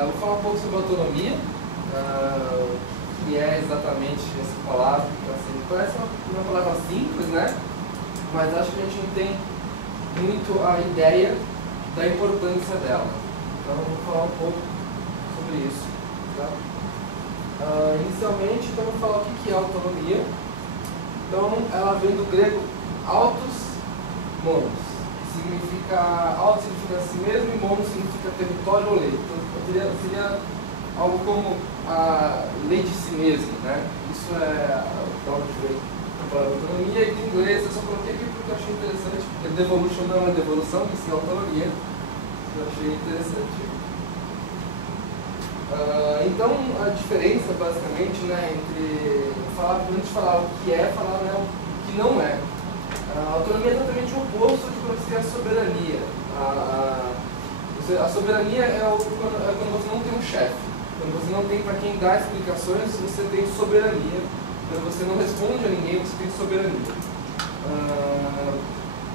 Vou falar um pouco sobre autonomia, que é exatamente essa palavra, que assim, parece uma palavra simples, né? Mas acho que a gente não tem muito a ideia da importância dela. Então eu vou falar um pouco sobre isso. Tá? Inicialmente, então, eu vou falar o que é autonomia. Então, ela vem do grego autos monos, que significa auto significa si mesmo e mono significa território ou lei. Então, seria algo como a lei de si mesmo, né? Isso é da onde vem a palavra autonomia. E em inglês eu só coloquei aqui porque eu achei interessante, porque devolution não é devolução, mas sim autonomia. Eu achei interessante. Então, a diferença, basicamente, né, entre falar, antes de falar o que é, falar, né, o que não é. A autonomia é exatamente o oposto de quando você tem a soberania. A soberania é quando você não tem um chefe. Quando você não tem para quem dar explicações, você tem soberania. Quando você não responde a ninguém, você tem soberania.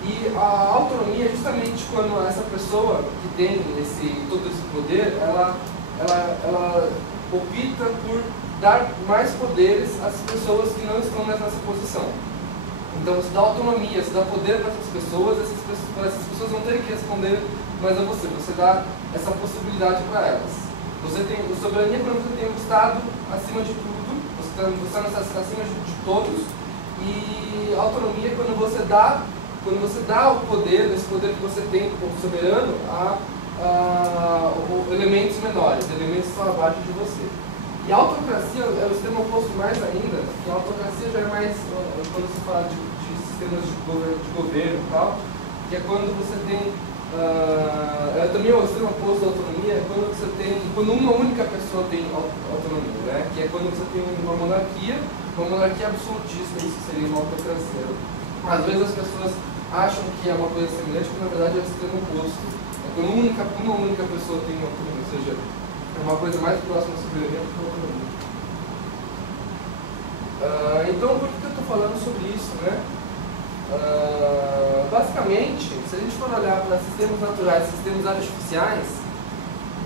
E a autonomia é justamente quando essa pessoa que tem todo esse poder, ela opta por dar mais poderes às pessoas que não estão nessa posição. Então você dá autonomia, você dá poder para essas pessoas não terem que responder mais a você. Você dá essa possibilidade para elas. Você tem soberania quando você tem um Estado acima de tudo, você está acima de todos, e autonomia quando você dá o poder, esse poder que você tem como soberano, a elementos menores, elementos que estão abaixo de você. E a autocracia é o extremo oposto mais ainda, que a autocracia já é mais, quando se fala de sistemas de governo e tal, que é quando você tem, também o extremo oposto da autonomia, é quando uma única pessoa tem autonomia, né? Que é quando você tem uma monarquia absolutista, isso seria uma autocracia. Às vezes as pessoas acham que é uma coisa semelhante, mas na verdade é o extremo oposto. É quando uma única pessoa tem uma autonomia, ou seja, é uma coisa mais próxima da soberania do que a autonomia. Então, por que eu estou falando sobre isso, né? Basicamente, se a gente for olhar para sistemas naturais e sistemas artificiais,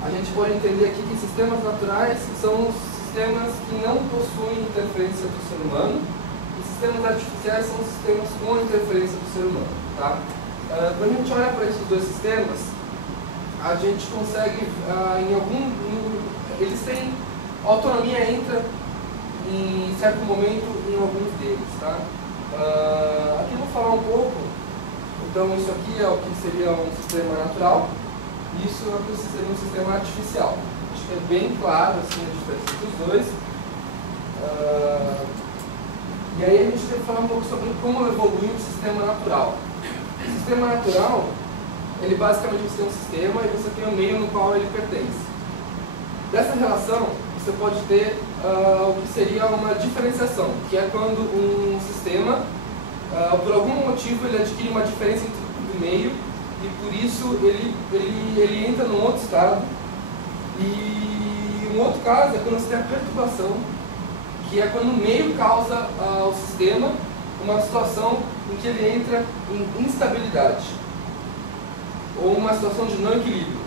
a gente pode entender aqui que sistemas naturais são os sistemas que não possuem interferência do ser humano, e sistemas artificiais são os sistemas com interferência do ser humano. Tá? Quando a gente olha para esses dois sistemas, a gente consegue, eles têm, autonomia entra em certo momento em alguns deles, tá? Aqui eu vou falar um pouco, então isso aqui é o que seria um sistema natural, e isso é o que seria um sistema artificial. Acho que é bem claro assim, a diferença dos dois. E aí a gente tem que falar um pouco sobre como evoluir um sistema natural. O sistema natural, ele basicamente você tem um sistema e você tem um meio no qual ele pertence. Dessa relação, você pode ter o que seria uma diferenciação, que é quando um sistema, por algum motivo, ele adquire uma diferença do meio e por isso ele entra num outro estado. E um outro caso é quando você tem a perturbação, que é quando o meio causa ao sistema uma situação em que ele entra em instabilidade ou uma situação de não equilíbrio.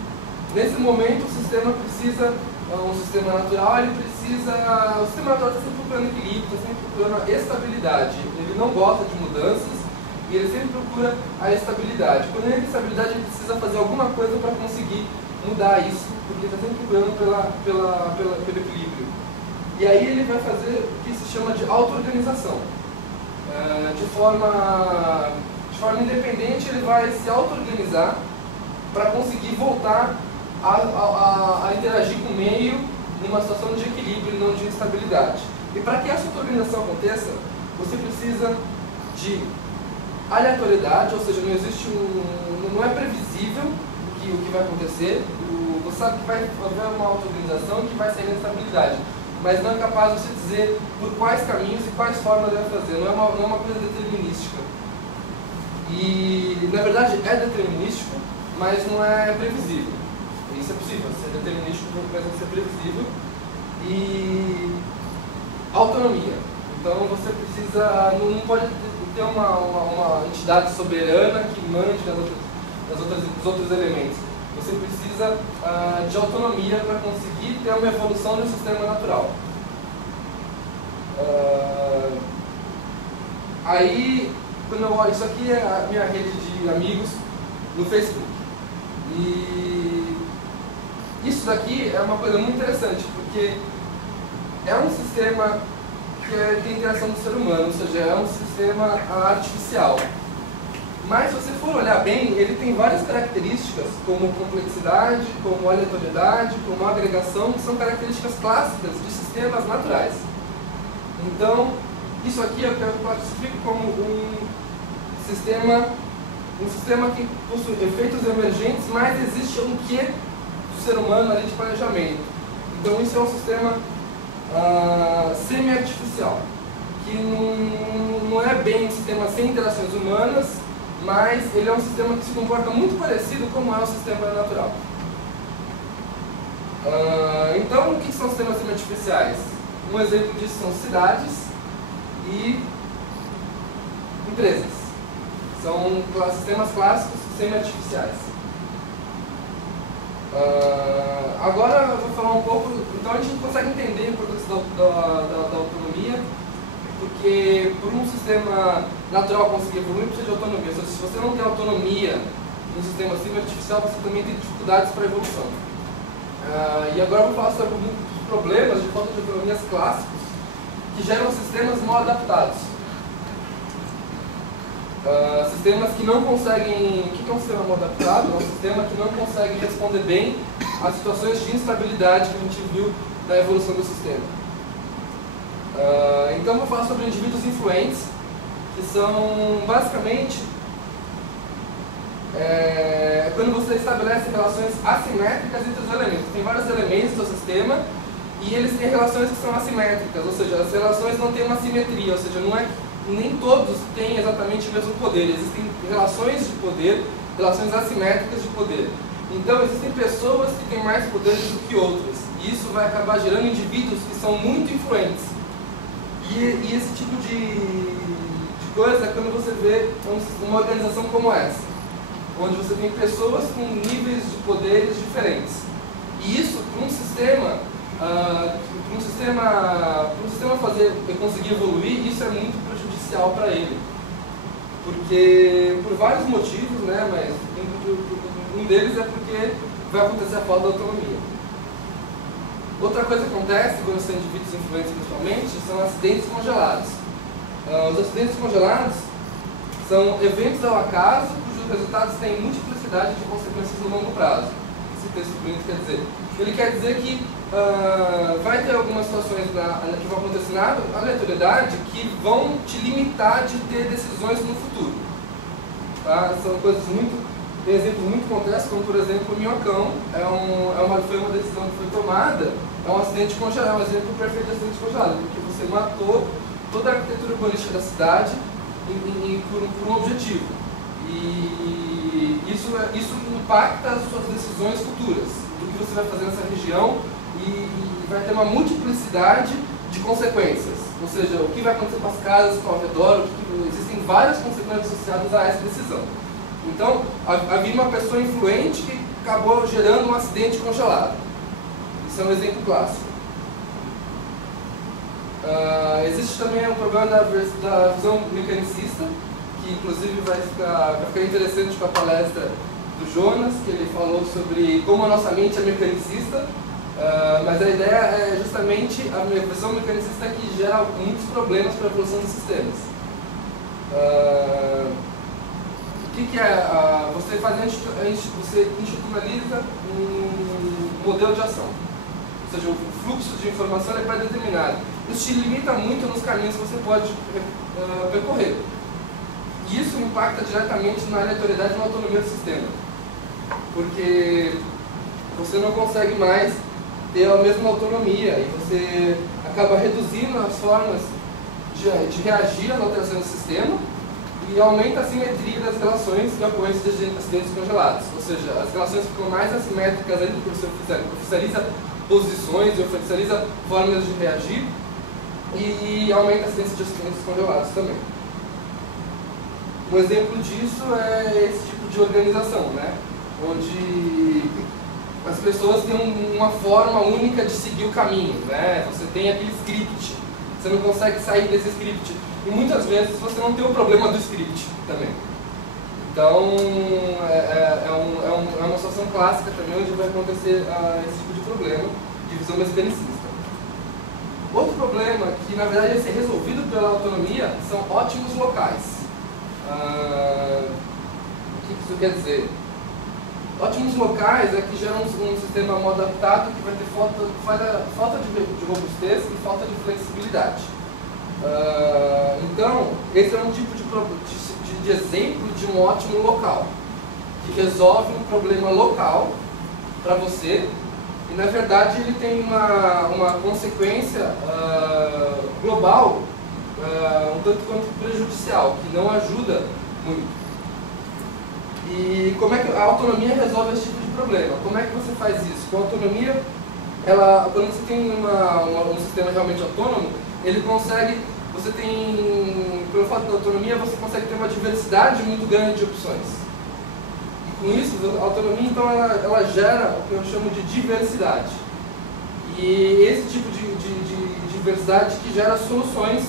Nesse momento, o sistema precisa, um sistema natural, o sistema natural está sempre procurando equilíbrio, está sempre procurando a estabilidade. Ele não gosta de mudanças e ele sempre procura a estabilidade. Quando ele tem estabilidade, ele precisa fazer alguma coisa para conseguir mudar isso, porque ele está sempre procurando pelo equilíbrio. E aí ele vai fazer o que se chama de auto-organização. De forma independente, ele vai se auto-organizar para conseguir voltar a interagir com o meio numa situação de equilíbrio e não de instabilidade. E para que essa auto-organização aconteça, você precisa de aleatoriedade, ou seja, não é previsível o que vai acontecer. Você sabe que vai haver uma auto-organização que vai sair na estabilidade, mas não é capaz de você dizer por quais caminhos e quais formas deve fazer. Não é uma coisa determinística. E, na verdade, é determinístico, mas não é previsível. Isso é possível, ser determinístico, mas não ser previsível. E autonomia. Então, você precisa, não pode ter uma entidade soberana que mande dos outros elementos. você precisa de autonomia para conseguir ter uma evolução de um sistema natural. Aí, quando eu olho, isso aqui é a minha rede de amigos no Facebook. E isso daqui é uma coisa muito interessante, porque é um sistema que tem interação do ser humano, ou seja, é um sistema artificial. Mas se você for olhar bem, ele tem várias características, como complexidade, como aleatoriedade, como agregação, que são características clássicas de sistemas naturais. Então, isso aqui é o que eu classifico como um sistema que possui efeitos emergentes, mas existe um quê do ser humano ali de planejamento. Então, isso é um sistema semi-artificial, que não é bem um sistema sem interações humanas, mas ele é um sistema que se comporta muito parecido como é o sistema natural. Então, o que são sistemas semi-artificiais? Um exemplo disso são cidades e empresas. São sistemas clássicos semi-artificiais. Agora eu vou falar um pouco, então a gente consegue entender a importância da autonomia, porque por um sistema natural conseguir evoluir precisa de autonomia. Ou seja, se você não tem autonomia no sistema semi-artificial, você também tem dificuldades para a evolução. E agora eu vou falar sobre alguns problemas de falta de autonomias clássicos que geram sistemas mal adaptados. Sistemas que não conseguem... O que é um sistema mal adaptado? É um sistema que não consegue responder bem às situações de instabilidade que a gente viu na evolução do sistema. Então eu vou falar sobre indivíduos influentes, que são basicamente quando você estabelece relações assimétricas entre os elementos. Tem vários elementos do sistema e eles têm relações que são assimétricas, ou seja, as relações não têm uma simetria, ou seja, não é, nem todos têm exatamente o mesmo poder. Existem relações de poder, relações assimétricas de poder. Então existem pessoas que têm mais poderes do que outras, e isso vai acabar gerando indivíduos que são muito influentes. E esse tipo de coisa é quando você vê uma organização como essa, onde você tem pessoas com níveis de poderes diferentes. E isso, para um sistema conseguir evoluir, isso é muito prejudicial para ele. Porque, por vários motivos, né, mas um deles é porque vai acontecer a falta de autonomia. Outra coisa que acontece quando são indivíduos influentes principalmente são acidentes congelados. Os acidentes congelados são eventos ao acaso cujos resultados têm multiplicidade de consequências no longo prazo. Esse texto bonito quer dizer? Ele quer dizer que vai ter algumas situações que vão acontecer na aleatoriedade que vão te limitar de ter decisões no futuro. Tá? São coisas tem exemplos muito complexos, como por exemplo o Minhocão. Foi uma decisão que foi tomada, é um acidente congelado, um exemplo perfeito de acidente congelado, porque você matou toda a arquitetura urbanística da cidade por um objetivo. E isso impacta as suas decisões futuras, do que você vai fazer nessa região, e vai ter uma multiplicidade de consequências. Ou seja, o que vai acontecer com as casas ao redor, existem várias consequências associadas a essa decisão. Então, havia uma pessoa influente que acabou gerando um acidente congelado. Isso é um exemplo clássico. Existe também um problema da visão mecanicista, que inclusive vai ficar interessante com a palestra do Jonas, que ele falou sobre como a nossa mente é mecanicista, mas a ideia é justamente a visão mecanicista que gera muitos problemas para a evolução dos sistemas. O que é? Você institucionaliza um modelo de ação, ou seja, o fluxo de informação é pré-determinado. Isso te limita muito nos caminhos que você pode percorrer. E isso impacta diretamente na aleatoriedade e na autonomia do sistema, porque você não consegue mais ter a mesma autonomia e você acaba reduzindo as formas de reagir às alterações do sistema e aumenta a simetria das relações e ocorrência de acidentes congelados. Ou seja, as relações ficam mais assimétricas ainda porque você oficializa posições e oficializa formas de reagir e aumenta a incidência de acidentes congelados também. Um exemplo disso é esse tipo de organização, né? onde as pessoas têm uma forma única de seguir o caminho, né? Você tem aquele script, você não consegue sair desse script. E muitas vezes você não tem o problema do script também. Então, é uma situação clássica também onde vai acontecer esse tipo de problema de visão mecanicista. Outro problema que, na verdade, é ser resolvido pela autonomia são ótimos locais. O que isso quer dizer? Ótimos locais é que geram um sistema mal adaptado que vai ter falta de robustez e falta de flexibilidade. Então, esse é um tipo de exemplo de um ótimo local, que resolve um problema local para você, e na verdade ele tem uma consequência global um tanto quanto prejudicial, que não ajuda muito. E como é que a autonomia resolve esse tipo de problema? Como é que você faz isso? Com a autonomia, quando você tem um sistema realmente autônomo, ele consegue, pelo fato da autonomia, você consegue ter uma diversidade muito grande de opções. E com isso, a autonomia, então, ela gera o que eu chamo de diversidade. E esse tipo de diversidade que gera soluções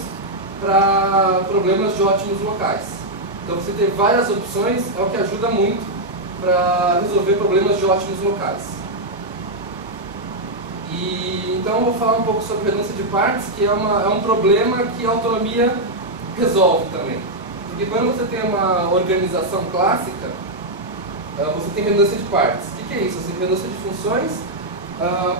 para problemas de ótimos locais. Então, você ter várias opções é o que ajuda muito para resolver problemas de ótimos locais. Então eu vou falar um pouco sobre redundância de partes, que é um problema que a autonomia resolve também. Porque quando você tem uma organização clássica, você tem redundância de partes. O que é isso? Você tem redundância de funções,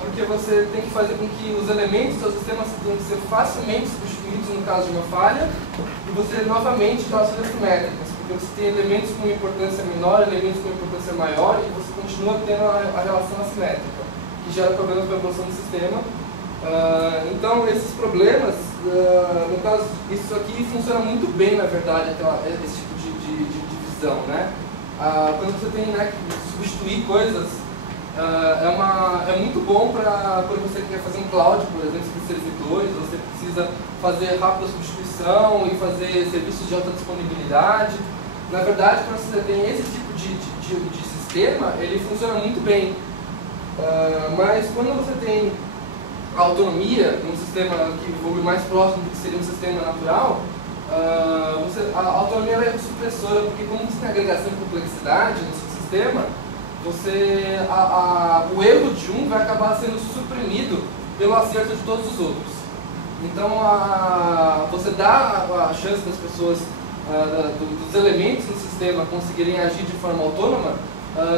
porque você tem que fazer com que os elementos do seu sistema tenham que ser facilmente substituídos no caso de uma falha, e você novamente tem relações assimétricas, porque você tem elementos com importância menor, elementos com importância maior, e você continua tendo a relação assimétrica, que gera problemas para a evolução do sistema. Então, esses problemas, no caso, isso aqui funciona muito bem, na verdade, esse tipo de divisão, né? Quando você tem, né, que substituir coisas, é muito bom para quando você quer fazer um cloud, por exemplo, de servidores, você precisa fazer rápida substituição e fazer serviços de alta disponibilidade. Na verdade, quando você tem esse tipo de sistema, ele funciona muito bem. Mas quando você tem autonomia num sistema que evolui mais próximo do que seria um sistema natural, a autonomia é supressora, porque como você tem agregação de complexidade no seu sistema, o erro de um vai acabar sendo suprimido pelo acerto de todos os outros. Então, você dá a chance das pessoas, dos elementos do sistema conseguirem agir de forma autônoma,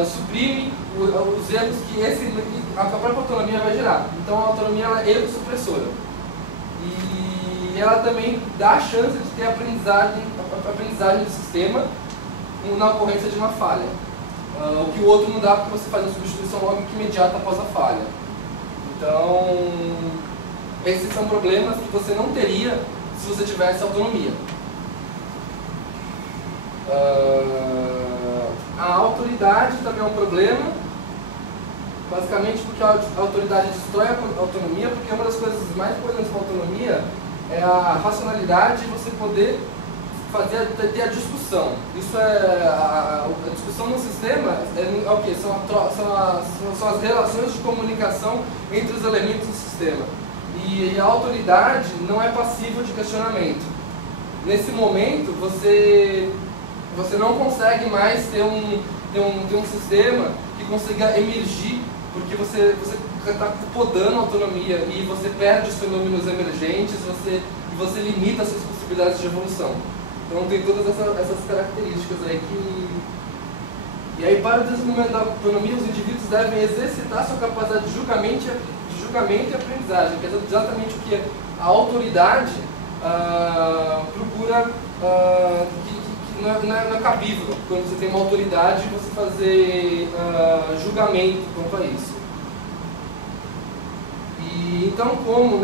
suprime os erros que a própria autonomia vai gerar. Então, a autonomia é erro supressora. E ela também dá a chance de ter aprendizagem do sistema na ocorrência de uma falha. O que o outro não dá, porque você faz uma substituição logo que imediata após a falha. Então, esses são problemas que você não teria se você tivesse autonomia. A autoridade também é um problema, basicamente porque a autoridade destrói a autonomia, porque uma das coisas mais importantes para a autonomia é a racionalidade e você poder ter a discussão. Isso a discussão no sistema é o quê? São as relações de comunicação entre os elementos do sistema. E a autoridade não é passível de questionamento. Nesse momento, você não consegue mais ter um sistema que consiga emergir, porque você está podando a autonomia e você perde os fenômenos emergentes e você limita as suas possibilidades de evolução. Então tem todas essas características aí E aí, para o desenvolvimento da autonomia, os indivíduos devem exercitar sua capacidade de julgamento e aprendizagem, que é exatamente o que a autoridade procura, que não é cabível, quando você tem uma autoridade, você fazer julgamento quanto a isso. Então, como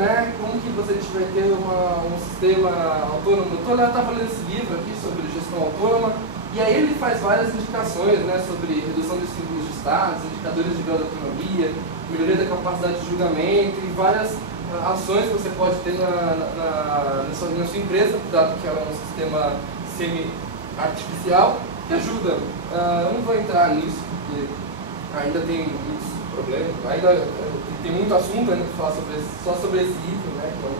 que você vai ter um sistema autônomo? Então, ela está falando esse livro aqui sobre gestão autônoma, e aí ele faz várias indicações, sobre redução dos símbolos de estados, indicadores de grau de autonomia, melhoria da capacidade de julgamento e várias ações que você pode ter na sua empresa, dado que ela é um sistema semi-artificial, que ajuda. Eu não vou entrar nisso, porque ainda tem muitos problemas, ainda tem muito assunto ainda para falar só sobre esse item, né, que é um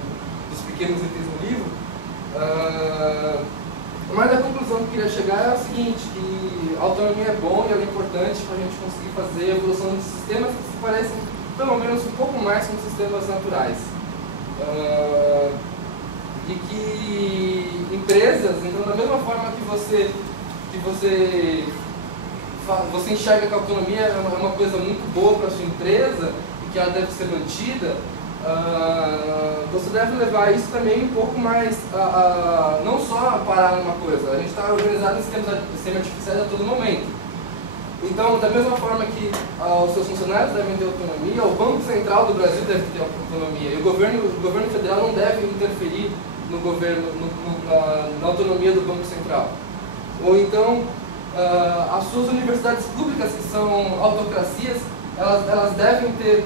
dos pequenos itens no livro. Mas a conclusão que eu queria chegar é o seguinte, que a autonomia é bom e ela é importante para a gente conseguir fazer a evolução de sistemas que se parecem pelo menos um pouco mais com sistemas naturais. E que empresas, então da mesma forma que você enxerga que a autonomia é uma coisa muito boa para a sua empresa e que ela deve ser mantida, você deve levar isso também um pouco mais, não só a parar numa coisa. A gente está organizado em sistemas artificiais a todo momento. Então, da mesma forma que os seus funcionários devem ter autonomia, o Banco Central do Brasil deve ter autonomia, e o governo federal não deve interferir no governo, na autonomia do Banco Central. Ou então, as suas universidades públicas, que são autocracias, elas devem ter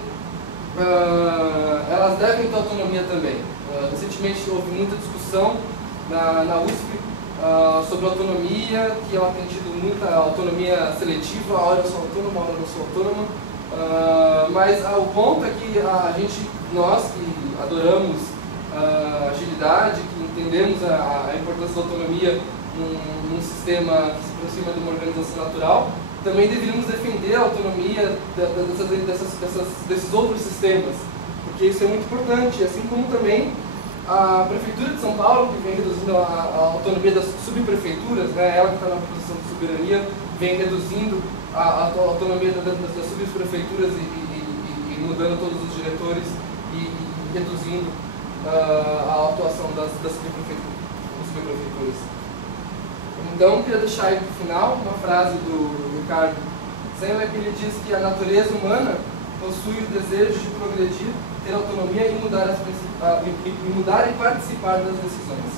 autonomia também. Recentemente houve muita discussão na USP sobre autonomia, que ela tem tido muita autonomia seletiva, a hora eu sou autônoma, a hora eu não sou autônoma. Mas o ponto é que nós que adoramos agilidade, que entendemos a importância da autonomia num sistema que se aproxima de uma organização natural, também deveríamos defender a autonomia desses outros sistemas, porque isso é muito importante, assim como também a Prefeitura de São Paulo, que vem reduzindo a autonomia das subprefeituras, né, ela que está na posição de soberania, vem reduzindo a autonomia das subprefeituras e mudando todos os diretores e reduzindo a atuação das subprefeituras. Então, eu queria deixar aí para o final uma frase do Ricardo Semler, que ele diz que a natureza humana possui o desejo de progredir, ter autonomia e mudar e participar das decisões.